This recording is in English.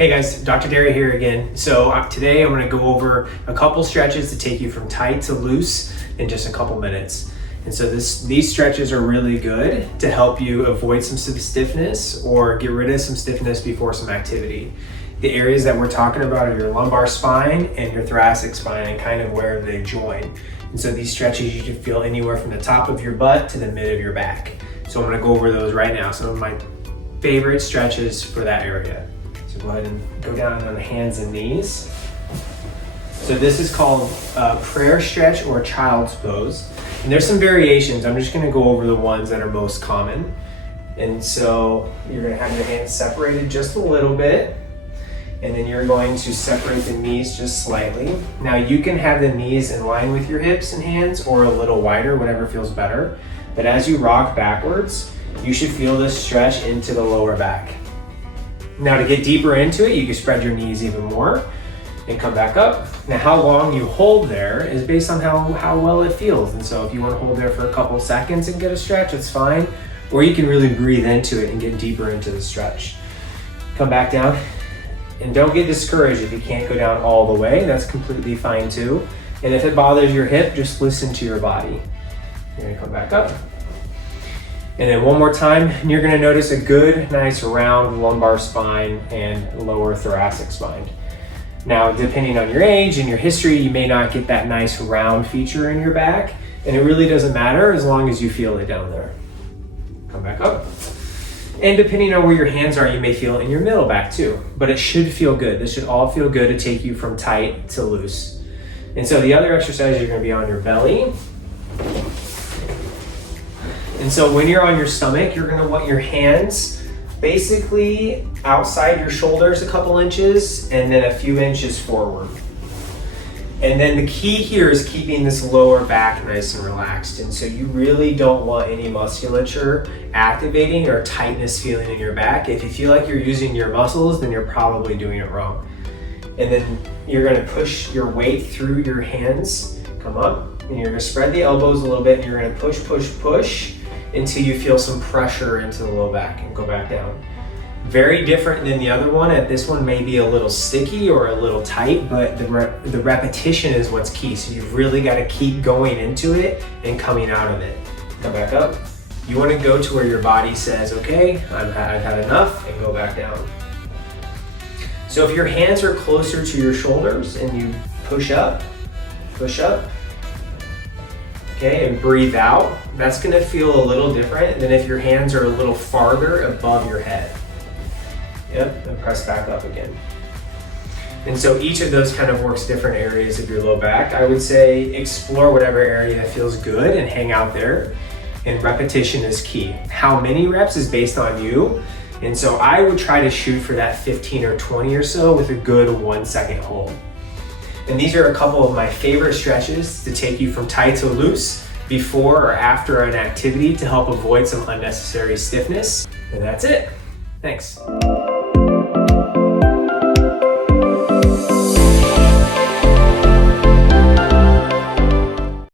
Hey guys, Dr. Derry here again. So today I'm going to go over a couple stretches to take you from tight to loose in just a couple minutes. And so these stretches are really good to help you avoid some stiffness or get rid of some stiffness before some activity. The areas that we're talking about are your lumbar spine and your thoracic spine and kind of where they join. And so these stretches you can feel anywhere from the top of your butt to the mid of your back. So I'm going to go over those right now. Some of my favorite stretches for that area. So go ahead and go down on the hands and knees. So this is called a prayer stretch or child's pose. And there's some variations. I'm just going to go over the ones that are most common. And so you're going to have your hands separated just a little bit. And then you're going to separate the knees just slightly. Now you can have the knees in line with your hips and hands or a little wider, whatever feels better. But as you rock backwards, you should feel this stretch into the lower back. Now to get deeper into it, you can spread your knees even more and come back up. Now how long you hold there is based on how well it feels. And so if you want to hold there for a couple seconds and get a stretch, it's fine. Or you can really breathe into it and get deeper into the stretch. Come back down. And don't get discouraged if you can't go down all the way. That's completely fine too. And if it bothers your hip, just listen to your body. You're gonna come back up. And then one more time, and you're gonna notice a good, nice round lumbar spine and lower thoracic spine. Now, depending on your age and your history, you may not get that nice round feature in your back, and it really doesn't matter as long as you feel it down there. Come back up. And depending on where your hands are, you may feel it in your middle back too, but it should feel good. This should all feel good to take you from tight to loose. And so the other exercise, you're gonna be on your belly. And so when you're on your stomach, you're gonna want your hands basically outside your shoulders a couple inches and then a few inches forward. And then the key here is keeping this lower back nice and relaxed. And so you really don't want any musculature activating or tightness feeling in your back. If you feel like you're using your muscles, then you're probably doing it wrong. And then you're gonna push your weight through your hands, come up, and you're gonna spread the elbows a little bit, and you're gonna push, push, push until you feel some pressure into the low back and go back down. Very different than the other one. This one may be a little sticky or a little tight, but the repetition is what's key. So you've really got to keep going into it and coming out of it. Come back up. You want to go to where your body says, okay, I've had enough, and go back down. So if your hands are closer to your shoulders and you push up, okay, and breathe out, that's going to feel a little different than if your hands are a little farther above your head. Yep, and press back up again. And so each of those kind of works different areas of your low back. I would say explore whatever area that feels good and hang out there. And repetition is key. How many reps is based on you. And so I would try to shoot for that 15 or 20 or so with a good 1 second hold. And these are a couple of my favorite stretches to take you from tight to loose before or after an activity to help avoid some unnecessary stiffness. And that's it. Thanks.